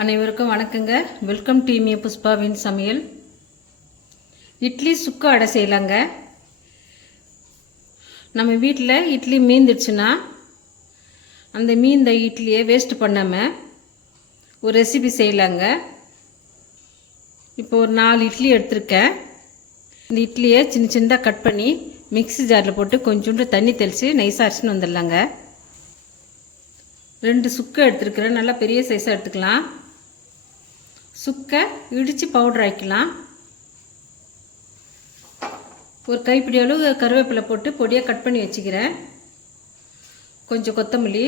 அனைவருக்கும் வணக்கங்க. Welcome to me புஷ்பாவின் சமையல். இட்லி சுக்கு அடை செய்யலாங்க. நம்ம வீட்டில் இட்லி மீந்துடுச்சுன்னா அந்த மீந்த இட்லியை வேஸ்ட் பண்ணாமல் ஒரு ரெசிபி செய்யலாங்க. இப்போ ஒரு 4 இட்லி எடுத்திருக்கேன். இந்த இட்லியை சின்ன சின்னதாக கட் பண்ணி மிக்ஸி ஜாரில் போட்டு கொஞ்சோண்டு தண்ணி தெளித்து நைஸாக அரைச்சின்னு வந்துடலாங்க. 2 சுக்கு எடுத்துருக்கிறேன். நல்லா பெரிய சைஸாக எடுத்துக்கலாம். சுக்கை இடித்து பவுடர் ஆக்கிக்கலாம். ஒரு கைப்பிடி அளவு கருவேப்பிலை போட்டு பொடியாக கட் பண்ணி வச்சுக்கிறேன். கொஞ்சம் கொத்தமல்லி,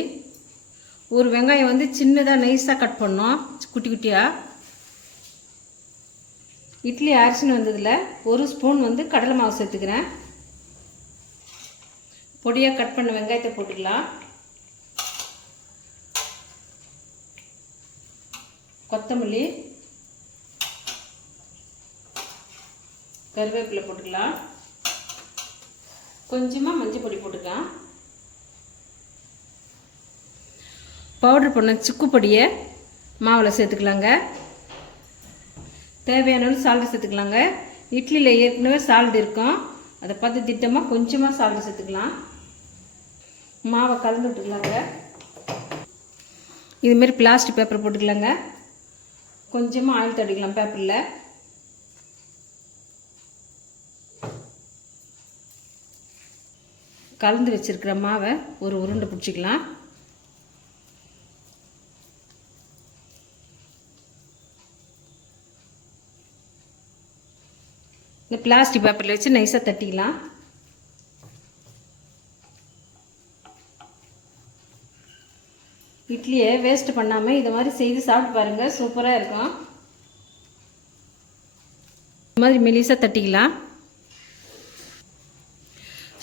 ஒரு வெங்காயம் வந்து சின்னதாக நைஸாக கட் பண்ணோம், குட்டி குட்டியாக. இட்லி அரிசின்னு வந்ததில் 1 ஸ்பூன் வந்து கடலை மாவு சேர்த்துக்கிறேன். பொடியாக கட் பண்ண வெங்காயத்தை போட்டுக்கலாம். கொத்தமல்லி, கருவேப்பிலை போட்டுக்கலாம். கொஞ்சமாக மஞ்சள் பொடி போட்டுக்கலாம். பவுடர் பண்ண சுக்கு பொடியை மாவில் சேர்த்துக்கலாங்க. தேவையான அளவு சால்ட் சேர்த்துக்கலாங்க. இட்லியில் ஏற்கனவே சால்ட் இருக்கும், அதை பார்த்து திட்டமாக கொஞ்சமாக சால்ட் சேர்த்துக்கலாம். மாவை கலந்து விட்டுக்கலாங்க. இதுமாரி பிளாஸ்டிக் பேப்பர் போட்டுக்கலாங்க. கொஞ்சமாக ஆயில் தடிக்கலாம் பேப்பரில். கலந்து வச்சுருக்கிற மாவை ஒரு உருண்டை பிடிச்சிக்கலாம். இந்த பிளாஸ்டிக் பேப்பரில் வச்சு நைஸாக தட்டிக்கலாம். இட்லியை வேஸ்ட் பண்ணாமல் இதை மாதிரி செய்து சாப்பிட்டு பாருங்கள், சூப்பராக இருக்கும். இந்த மாதிரி மெலிசாக தட்டிக்கலாம்.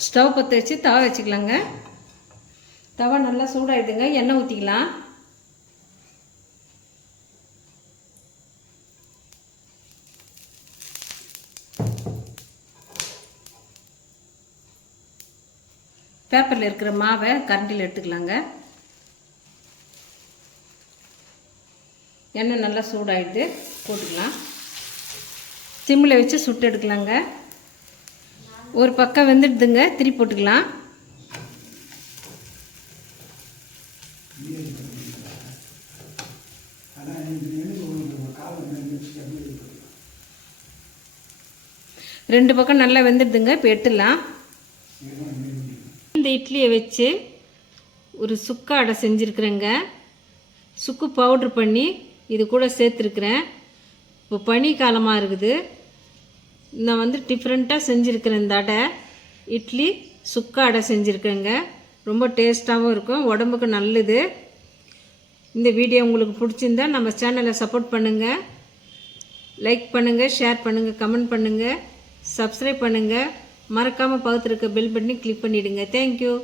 ஸ்டவ் பற்ற வச்சு தவா வச்சுக்கலாங்க. தவா நல்லா சூடாகிடுங்க. எண்ணெய் ஊற்றிக்கலாம். பேப்பரில் இருக்கிற மாவை கரண்டியில் எடுத்துக்கலாங்க. எண்ணெய் நல்லா சூடாகிடுது, போட்டுக்கலாம். சிம்மில் வச்சு சுட்டு எடுக்கலாங்க. ஒரு பக்கம் வெந்துடுதுங்க, திருப்பி போட்டுக்கலாம். ரெண்டு பக்கம் நல்லா வெந்துடுதுங்க. இப்போ எடுத்துடலாம். இந்த இட்லியை வச்சு ஒரு சுக்கு அடை செஞ்சுருக்குறேங்க. சுக்கு பவுட்ரு பண்ணி இது கூட சேர்த்துருக்குறேன். இப்போ பனி காலமாக இருக்குது, நான் வந்து டிஃப்ரெண்ட்டாக செஞ்சுருக்கிறேன். இந்த அடை இட்லி சுக்கு அடை செஞ்சுருக்கேங்க. ரொம்ப டேஸ்ட்டாகவும் இருக்கும், உடம்புக்கு நல்லது. இந்த வீடியோ உங்களுக்கு பிடிச்சிருந்தா நம்ம சேனலை சப்போர்ட் பண்ணுங்கள், லைக் பண்ணுங்கள், ஷேர் பண்ணுங்கள், கமெண்ட் பண்ணுங்கள், சப்ஸ்கிரைப் பண்ணுங்கள். மறக்காமல் பக்கத்தில் இருக்க பெல் பட்டனை கிளிக் பண்ணிவிடுங்க. தேங்க்யூ.